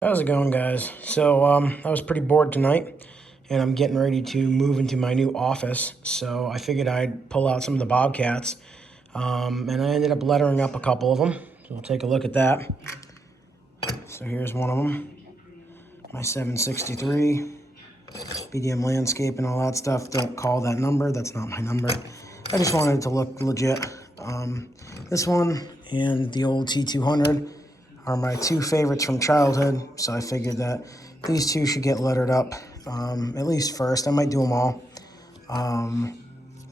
How's it going, guys? So, I was pretty bored tonight, and I'm getting ready to move into my new office. So I figured I'd pull out some of the Bobcats, and I ended up lettering up a couple of them. So we'll take a look at that. So here's one of them, my 763, BDM landscape and all that stuff. Don't call that number. That's not my number. I just wanted it to look legit. This one and the old T200 are my two favorites from childhood, so I figured that these two should get lettered up, at least first. I might do them all. But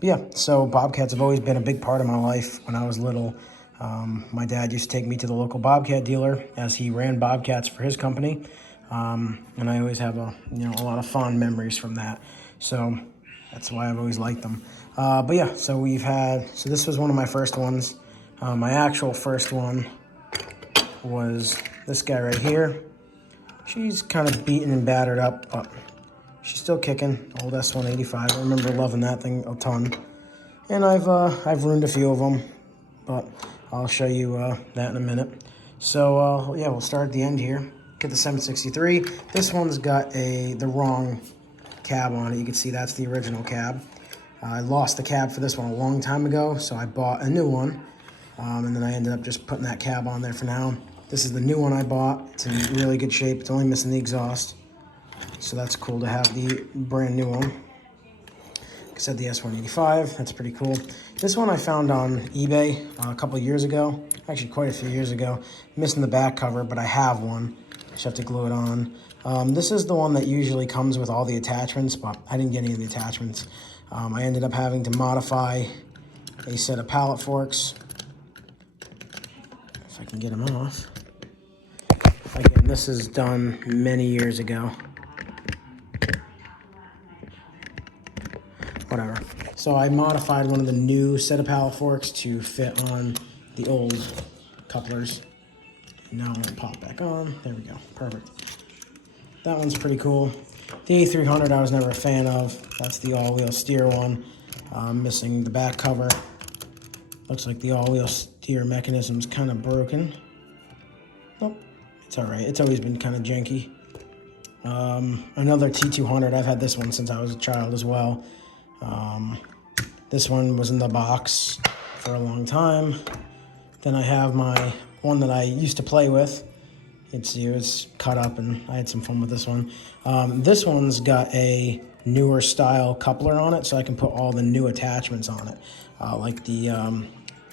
yeah, so Bobcats have always been a big part of my life. When I was little, my dad used to take me to the local Bobcat dealer as he ran Bobcats for his company, and I always have a lot of fond memories from that. So that's why I've always liked them. But yeah, so this was one of my first ones. My actual first one was this guy right here. She's kind of beaten and battered up, but she's still kicking. Old S185. I remember loving that thing a ton. And I've ruined a few of them, but I'll show you that in a minute. So yeah, we'll start at the end here. Get the 763. This one's got the wrong cab on it. You can see that's the original cab. I lost the cab for this one a long time ago, so I bought a new one. And then I ended up just putting that cab on there for now. This is the new one I bought. It's in really good shape. It's only missing the exhaust. So that's cool to have the brand new one. Like I said, the S185, that's pretty cool. This one I found on eBay a couple years ago. Actually, quite a few years ago. Missing the back cover, but I have one. Just have to glue it on. This is the one that usually comes with all the attachments, but I didn't get any of the attachments. I ended up having to modify a set of pallet forks. If I can get them off. Again, this is done many years ago. Whatever. So I modified one of the new set of pallet forks to fit on the old couplers. Now I'm going to pop back on. There we go. Perfect. That one's pretty cool. The A300 I was never a fan of. That's the all-wheel steer one. Missing the back cover. Looks like the all-wheel steer mechanism's kind of broken. Nope. It's all right. It's always been kind of janky. Another T200. I've had this one since I was a child as well. This one was in the box for a long time. Then I have my one that I used to play with. It's cut up, and I had some fun with this one. This one's got a newer style coupler on it, so I can put all the new attachments on it, like the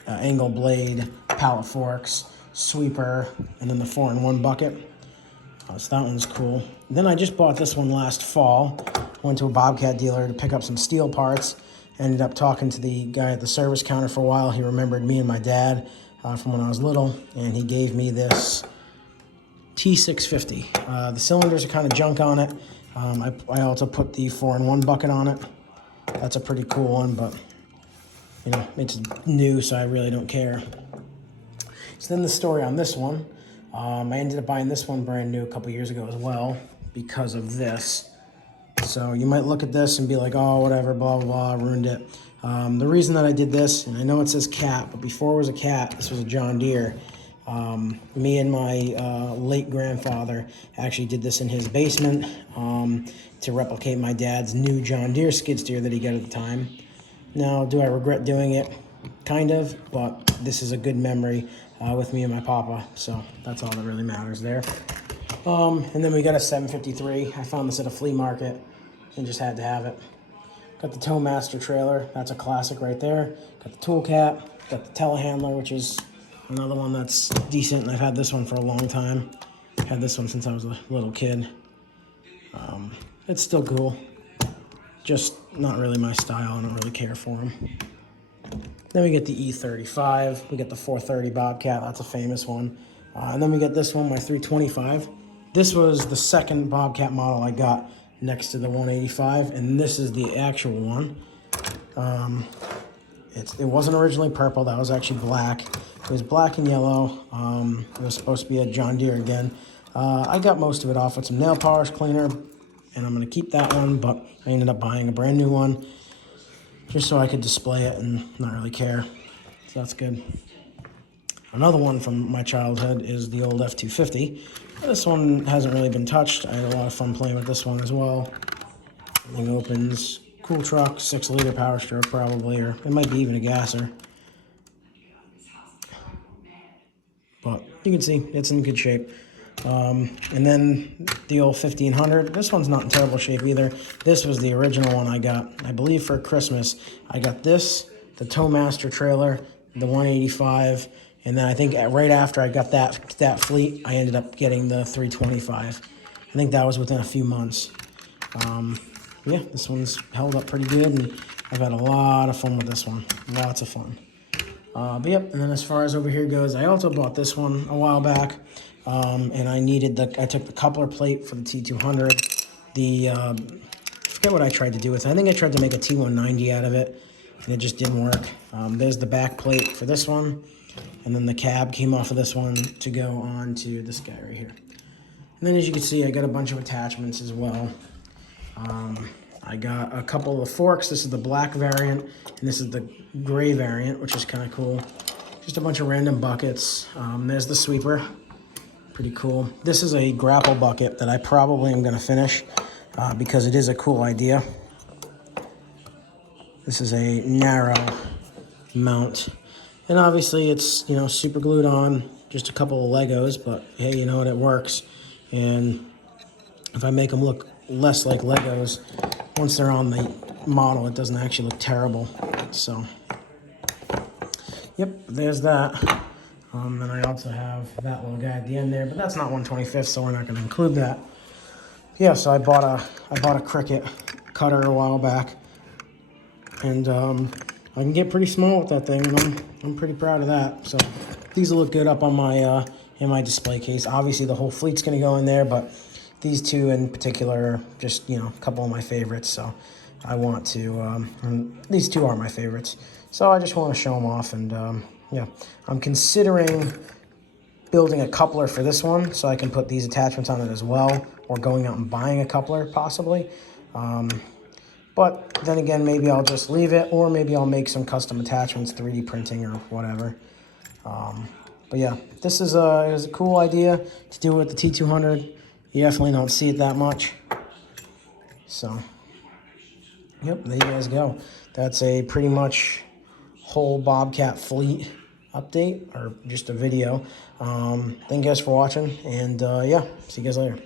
angle blade, pallet forks, sweeper, and then the 4-in-1 bucket. So that one's cool. Then I just bought this one last fall. Went to a Bobcat dealer to pick up some steel parts. Ended up talking to the guy at the service counter for a while. He remembered me and my dad from when I was little, and he gave me this T650. The cylinders are kind of junk on it. I also put the 4-in-1 bucket on it. That's a pretty cool one, but it's new, so I really don't care. So then the story on this one. I ended up buying this one brand new a couple years ago as well because of this. So you might look at this and be like, oh, whatever, blah, blah, blah, I ruined it. The reason that I did this, and I know it says cat, but before it was a cat, this was a John Deere. Me and my late grandfather actually did this in his basement to replicate my dad's new John Deere skid steer that he got at the time. Now, do I regret doing it? Kind of, but this is a good memory with me and my papa, so that's all that really matters there. And then we got a 753. I found this at a flea market and just had to have it. Got the Towmaster trailer. That's a classic right there. Got the tool cap. Got the telehandler, which is another one that's decent, and I've had this one for a long time. Had this one since I was a little kid. It's still cool. Just not really my style. I don't really care for them. Then we get the E35. We get the 430 Bobcat. That's a famous one. And then we get this one, my 325. This was the second Bobcat model I got next to the 185, and this is the actual one. It wasn't originally purple. That was actually black. It was black and yellow. It was supposed to be a John Deere again. I got most of it off with some nail polish cleaner, and I'm going to keep that one, but I ended up buying a brand new one just so I could display it and not really care. So that's good. Another one from my childhood is the old F-250. This one hasn't really been touched. I had a lot of fun playing with this one as well. Thing opens. Cool truck, 6-liter Power Stroke probably, or it might be even a gasser. But you can see it's in good shape. And then the old 1500. This one's not in terrible shape either. This was the original one I got, I believe, for Christmas. I got this, the Towmaster trailer, the 185, and then I think right after I got that fleet, I ended up getting the 325. I think that was within a few months. Yeah, this one's held up pretty good, and I've had a lot of fun with this one. Lots of fun. But yep, and then as far as over here goes, I also bought this one a while back, and I took the coupler plate for the T200. I forget what I tried to do with it. I think I tried to make a T190 out of it, and it just didn't work. There's the back plate for this one, and then the cab came off of this one to go on to this guy right here. And then as you can see, I got a bunch of attachments as well. I got a couple of forks. This is the black variant, and this is the gray variant, which is kind of cool. Just a bunch of random buckets. There's the sweeper. Pretty cool. This is a grapple bucket that I probably am going to finish because it is a cool idea. This is a narrow mount. And obviously it's, super glued on. Just a couple of Legos, but hey, you know what? It works. And if I make them look less like Legos, once they're on the model, it doesn't actually look terrible. So, yep, there's that. Then I also have that little guy at the end there, but that's not 1/25, so we're not going to include that. Yeah, so I bought a Cricut cutter a while back, and I can get pretty small with that thing, and I'm pretty proud of that. So these will look good up on my in my display case. Obviously, the whole fleet's going to go in there, but these two in particular are just, a couple of my favorites, so I want to, these two are my favorites. So I just want to show them off, and yeah. I'm considering building a coupler for this one so I can put these attachments on it as well, or going out and buying a coupler possibly. But then again, maybe I'll just leave it, or maybe I'll make some custom attachments, 3D printing or whatever. But yeah, this is it was a cool idea to do with the T200. You definitely don't see it that much. So, yep, there you guys go. That's a pretty much whole Bobcat fleet update, or just a video. Thank you guys for watching, and yeah, see you guys later.